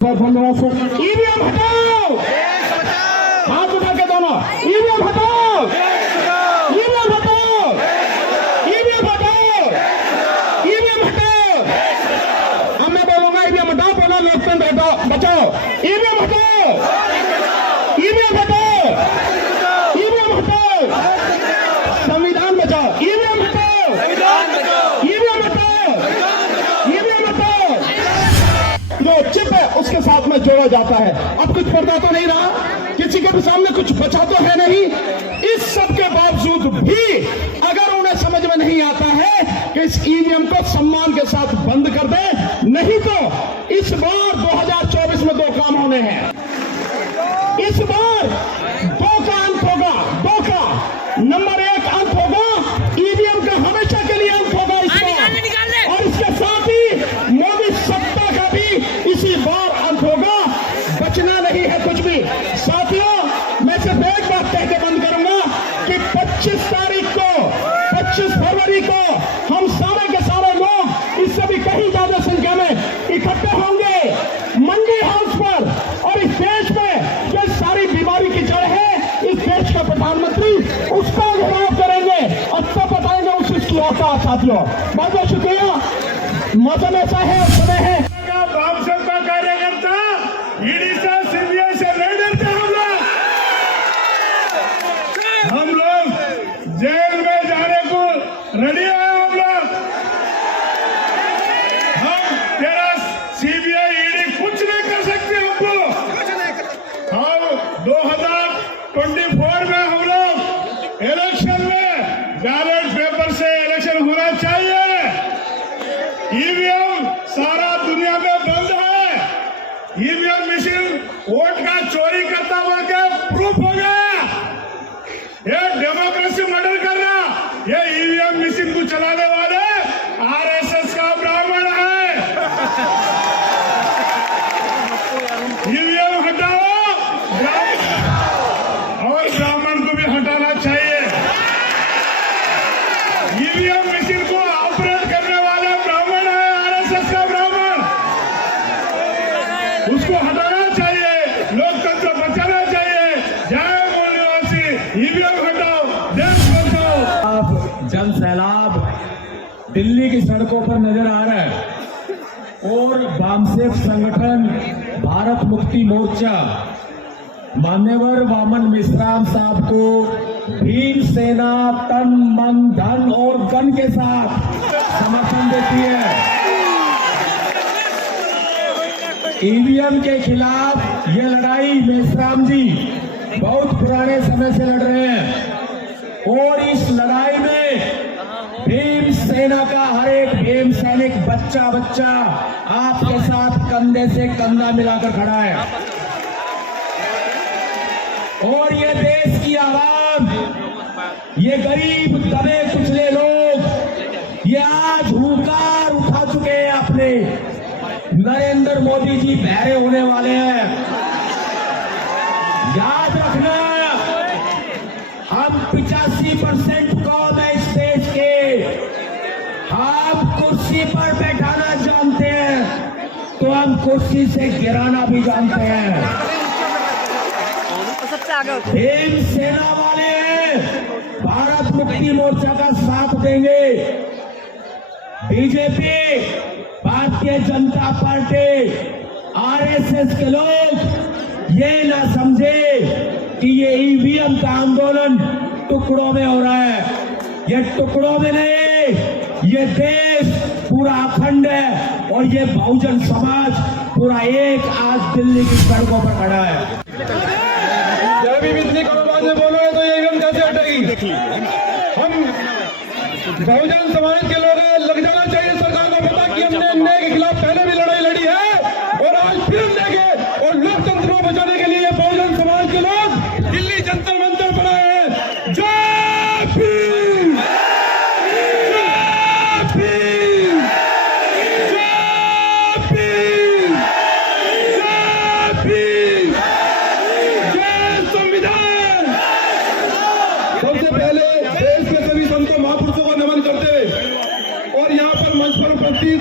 EVM हटाओ, हाथ उठा के दोनों, ईवीएम हटाओ, ईवीएम हटाओ, ईवीएम हटाओ, ईवीएम हटाओ। अब मैं बोलूंगा ईवीएम हटाओ, बोलो लोकतंत्र हटाओ, बचाओ। ईवीएम हटाओ, ईवीएम हटाओ, ईवीएम हटाओ, संविधान बचाओ। ईवीएम हटाओ, ईवीएम हटाओ, ईवीएम हटाओ। जो चिप है उसके साथ में जोड़ा जाता है। अब कुछ पर्दा तो नहीं रहा, किसी के भी सामने कुछ बचा तो है नहीं। इस सब के बावजूद भी अगर उन्हें समझ में नहीं आता है कि इस ईवीएम को सम्मान के साथ बंद कर दे, नहीं तो इस बार 2024 में 2 काम होने हैं। इस बार 2 का अंत होगा, 2 का। नंबर 1 अंत होगा ईवीएम का, हमेशा के लिए अंत होगा इस बार। और इसके साथ ही मोदी सत्ता का भी इसी बार अंत होगा। बचना नहीं है कुछ भी। साथियों, मैं सिर्फ एक बात कह के बंद करूंगा कि 25 तारीख को, 25 फरवरी को हम सारे के सारे लोग इससे भी कहीं ज्यादा संख्या में इकट्ठे होंगे मंडी हाउस पर। और इस देश में जो सारी बीमारी की जड़ है, इस देश का प्रधानमंत्री उसका घिराव करेंगे और तब बताएंगे उसकी औकात। साथियों, बहुत बहुत शुक्रिया। मौसम ऐसा है, समय है। भाजपा का कार्यकर्ता ईडी से, सीबीआई से नहीं डरते। हम लोग जेल में जाने को रेडी है। हम तेरा सीबीआई ईडी कुछ नहीं कर सकते हमको। हम 2024 में हम लोग इलेक्शन में बैलेट पेपर से इलेक्शन होना चाहिए। ईवीएम सारा दुनिया में बंद है। ईवीएम मशीन वोट का चोरी करता हुआ क्या प्रूफ हो गया। ये डेमोक्रेसी मर्डर कर रहा, ये ईवीएम मशीन को चलाने वाले आरएसएस का ब्राह्मण है। ईवीएम हटाओ, और ब्राह्मण को भी हटाना चाहिए। ईवीएम मशीन को ऑपरेट करने वाले ब्राह्मण है, आरएसएस का ब्राह्मण, उसको हटाना चाहिए। लोकतंत्र बचाना चाहिए। जय मौलवासी, ईवीएम हटाओ, देश बचाओ। जन सैलाब दिल्ली की सड़कों पर नजर आ रहा है और वामसेफ संगठन भारत मुक्ति मोर्चा मान्यवर वामन मिश्राम साहब को भीम सेना तन मन धन और गन के साथ समर्थन देती है। ईवीएम के खिलाफ ये लड़ाई मेश्राम जी बहुत पुराने समय से लड़ रहे हैं और इस लड़ाई में भीम सेना का हर एक भीम सैनिक बच्चा बच्चा आपके साथ कंधे से कंधा मिलाकर खड़ा है। और ये देश की आवाम, ये गरीब दबे कुचले लोग, ये आज हुंकार उठा चुके हैं अपने। नरेंद्र मोदी जी बहरे होने वाले हैं। याद रखना, हम 85% कौम है इस देश के। हम कुर्सी पर बैठाना जानते हैं तो हम कुर्सी से गिराना भी जानते हैं। भीम सेना वाले भारत मुक्ति मोर्चा का साथ देंगे। BJP, Bharatiya Janata party, RSS के लोग ये ना समझे कि ये ईवीएम का आंदोलन टुकड़ों में हो रहा है। ये टुकड़ों में नहीं, ये देश पूरा अखंड है और ये बहुजन समाज पूरा एक आज दिल्ली की सड़कों पर खड़ा है। जब भी इतनी कारोबार से बोलो तो ये ईवीएम कैसे हटेगी? हम बहुजन समाज के लोग लग जाना चाहिए सरकार को पता कि हमने अन्याय के खिलाफ पहले भी लड़ाई लड़ी है और आज फिर देंगे। और लोकतंत्र को बचाने के लिए बहुजन समाज के लोग दिल्ली जंतर मंतर पर आए हैं। जय भीम, जय भीम, जय भीम, जय भीम, जय संविधान। सबसे पहले देश के सभी संतों महापुरुषों को नमन करते हुए और यहाँ पर मंच पर उपस्थित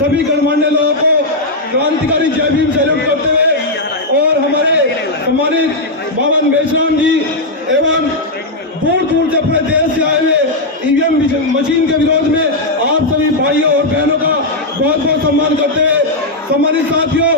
सभी गणमान्य लोगों को क्रांतिकारी जय भीम सैल्यूट करते हुए और हमारे सम्मानित बावन मेश्राम जी एवं दूर दूर से अपने देश से आए हुए ईवीएम मशीन के विरोध में आप सभी भाइयों और बहनों का बहुत बहुत सम्मान करते हैं। सम्मानित साथियों,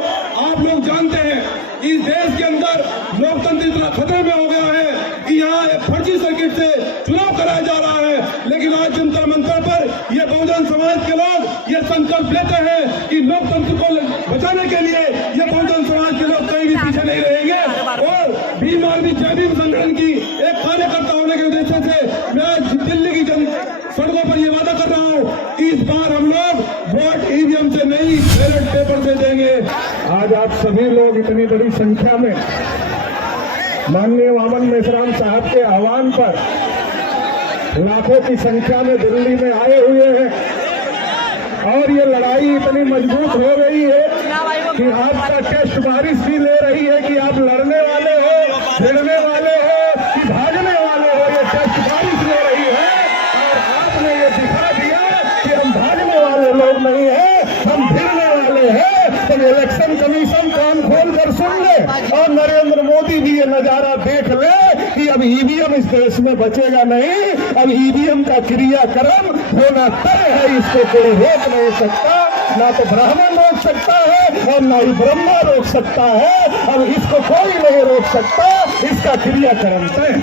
आप लोग जानते हैं इस देश के अंदर लोकतंत्र इतना खतरे में हो गया है कि यहाँ एक फर्जी सर्किट से चुनाव कराया जा रहा है, लेकिन आज जंतर मंतर पर ये बहुजन समाज के लोग ये संकल्प लेते हैं कि लोकतंत्र को बचाने के लिए ये बहुजन समाज के लोग कहीं भी पीछे नहीं रहेंगे। और भीम आर्मी जय भीम संगठन की एक कार्यकर्ता होने के उद्देश्य से मैं आज दिल्ली की सड़कों पर ये वादा कर रहा हूँ कि इस बार हम लोग वोट ईवीएम से नहीं बैलेट पेपर से देंगे। आज आप सभी लोग इतनी बड़ी संख्या में माननीय बावन मेश्राम साहब के आह्वान पर लाखों की संख्या में दिल्ली में आए हुए हैं और ये लड़ाई इतनी मजबूत हो गई है कि आपका टेस्ट बारिश भी ले रही है कि आप लड़ने वाले हो, भिड़ने वाले हो कि भागने वाले हो। ये टेस्ट बारिश ले रही है और आपने ये दिखा दिया कि हम भागने वाले लोग नहीं है, हम भिड़ने वाले हैं। तो इलेक्शन कमीशन कान खोल कर सुन ले और नरेंद्र मोदी भी ये नजारा देख ले कि अब ईवीएम इस देश में बचेगा नहीं। अब ईवीएम का क्रियाक्रम होना तय है, इसको कोई रोक नहीं सकता, ना तो ब्राह्मण रोक सकता है और ना ही ब्रह्मा रोक सकता है। अब इसको कोई नहीं रोक सकता, इसका क्रियाक्रम तय।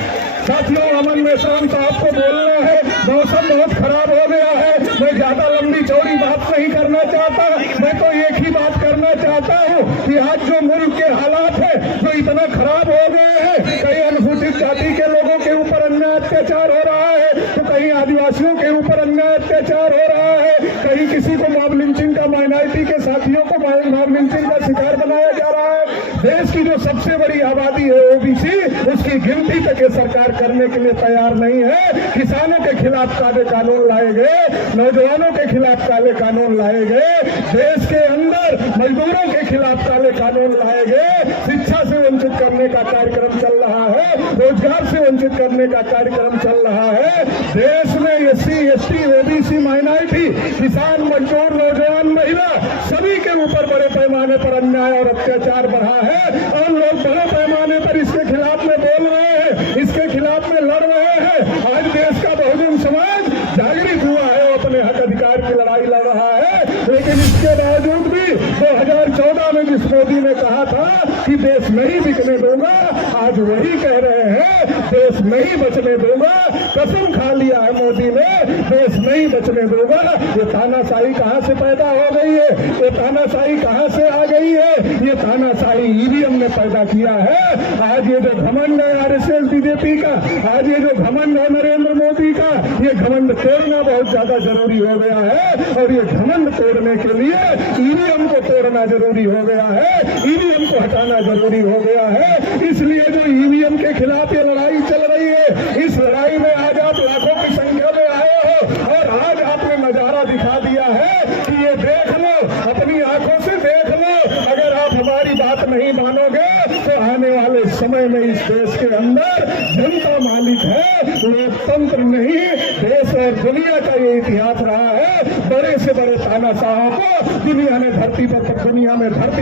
साथियों, अमन मेश्राम साहब को बोलना है, मौसम बहुत खराब हो गया है। मैं ज्यादा लंबी चौड़ी बात नहीं करना चाहता, मैं तो एक ही बात करना चाहता हूँ कि आज जो मुल्क के हालात है जो इतना खराब हो गए हैं, कहीं अनुसूचित जाति के लोगों के ऊपर अन्याय अत्याचार हो रहा है, तो कहीं आदिवासियों के ऊपर अन्याय अत्याचार हो रहा है, कहीं किसी को मॉब लिंचिंग का, माइनॉरिटी के साथियों को मॉब लिंचिंग का शिकार बनाया जा रहा है। देश की जो सबसे बड़ी आबादी है ओबीसी, उसकी गिनती तक ये सरकार करने के लिए तैयार नहीं है। किसानों के खिलाफ काले कानून लाए गए, नौजवानों के खिलाफ काले कानून लाए गए, देश के अंदर मजदूरों के खिलाफ काले कानून लाए गए, शिक्षा से वंचित करने का कार्यक्रम चल रहा है, रोजगार से वंचित करने का कार्यक्रम चल रहा है। देश में एससी, एसटी, ओबीसी, माइनॉरिटी, किसान, मजदूर, नौजवान, महिला सभी के ऊपर बड़े पैमाने पर अन्याय और अत्याचार बढ़ा है और लोग बड़े पैमाने पर इसके खिलाफ में बोल रहे हैं, इसके खिलाफ में लड़ रहे हैं। आज देश का बहुजन समाज जागृत हुआ है, अपने हक अधिकार की लड़ाई लड़ रहा है, लेकिन इसके बावजूद भी 2014 में जिस मोदी ने कहा था कि देश नहीं बिकने दूंगा, आज वही कह रहे हैं देश नहीं बचने दूंगा। कसम खा लिया है मोदी ने, देश नहीं बचने दूंगा। ये तानाशाही कहां से पैदा हो गई है, ये तानाशाही कहां से आ गई है? ये तानाशाही ईवीएम ने पैदा किया है। आज ये जो घमंड है आरएसएस बीजेपी का, आज ये जो घमंड है नरेंद्र मोदी का, ये घमंड तोड़ना बहुत ज्यादा जरूरी हो गया है और ये घमंड तोड़ने के लिए ईवीएम को तोड़ना जरूरी हो गया है, ईवीएम को हटाना जरूरी हो गया है। इसलिए जो ईवीएम के खिलाफ ये लड़ाई चल रही है, इस लड़ाई में आज आप लाखों की संख्या में आए हो और आज आपने नजारा दिखा दिया है कि ये देख लो, अपनी आंखों से देख लो। अगर आप हमारी बात नहीं मानोगे तो आने वाले समय में इस देश के अंदर जनता मालिक है, लोकतंत्र नहीं। देश और दुनिया का ये इतिहास रहा है, बड़े से बड़े तानाशाहों को दुनिया में धरती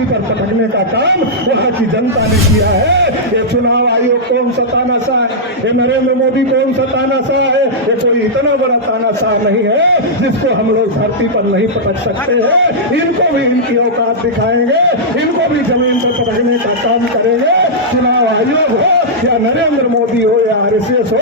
पर पटकने का काम वहाँ की जनता ने किया है। ये चुनाव आयोग कौन सा तानाशाह है, ये नरेंद्र मोदी कौन सा तानाशाह है? ये कोई इतना बड़ा तानाशाह नहीं है जिसको हम लोग धरती पर नहीं पटक सकते हैं। इनको भी इनकी औकात दिखाएंगे, इनको भी जमीन पर पटकने का काम करेंगे। चुनाव आयोग हो या नरेंद्र मोदी हो या आरएसएस हो,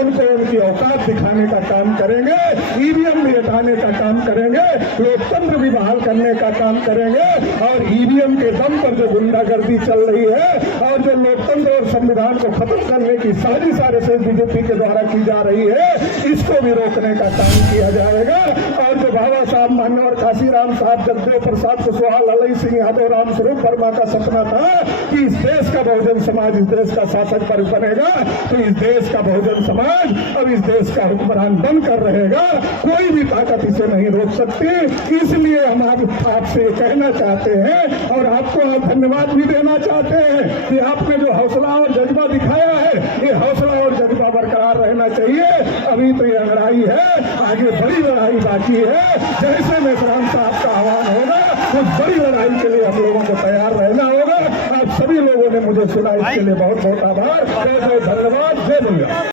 उनको उनकी औकात दिखाने का काम करेंगे, ईवीएम भी हटाने का काम करेंगे, लोकतंत्र भी बहाल करने का काम करेंगे। और ईवीएम के दम पर जो गुंडागर्दी चल रही है और जो लोकतंत्र और संविधान को खत्म करने की साजिश आरएसएस बीजेपी के द्वारा की जा रही है, इसको भी रोकने का काम किया जाएगा। और जो बाबा साहब मान्यवर काशीराम साहब, जगदेव प्रसाद कुशवाहा, ललई सिंह यादव, रामस्वरूप वर्मा का सपना था कि इस देश का बहुजन समाज इस देश का शासक पर बनेगा, तो इस देश का बहुजन समाज अब इस देश का हुक्मरान बनकर रहेगा। कोई भी ताकत इसे नहीं रोक सकती। इसलिए हम आपसे कहना चाहते हैं और आपको हम धन्यवाद भी देना चाहते हैं कि आपने जो हौसला और जज्बा दिखाया है, ये हौसला और जज्बा बरकरार रहना चाहिए। अभी तो ये लड़ाई है, आगे बड़ी लड़ाई बाकी है। जैसे मेश्राम साहब का आह्वान होगा, उस बड़ी लड़ाई के लिए हम सभी लोगों ने मुझे सुना, इसके लिए बहुत बहुत आभार। जय जय, धन्यवाद, जय दुर्गा।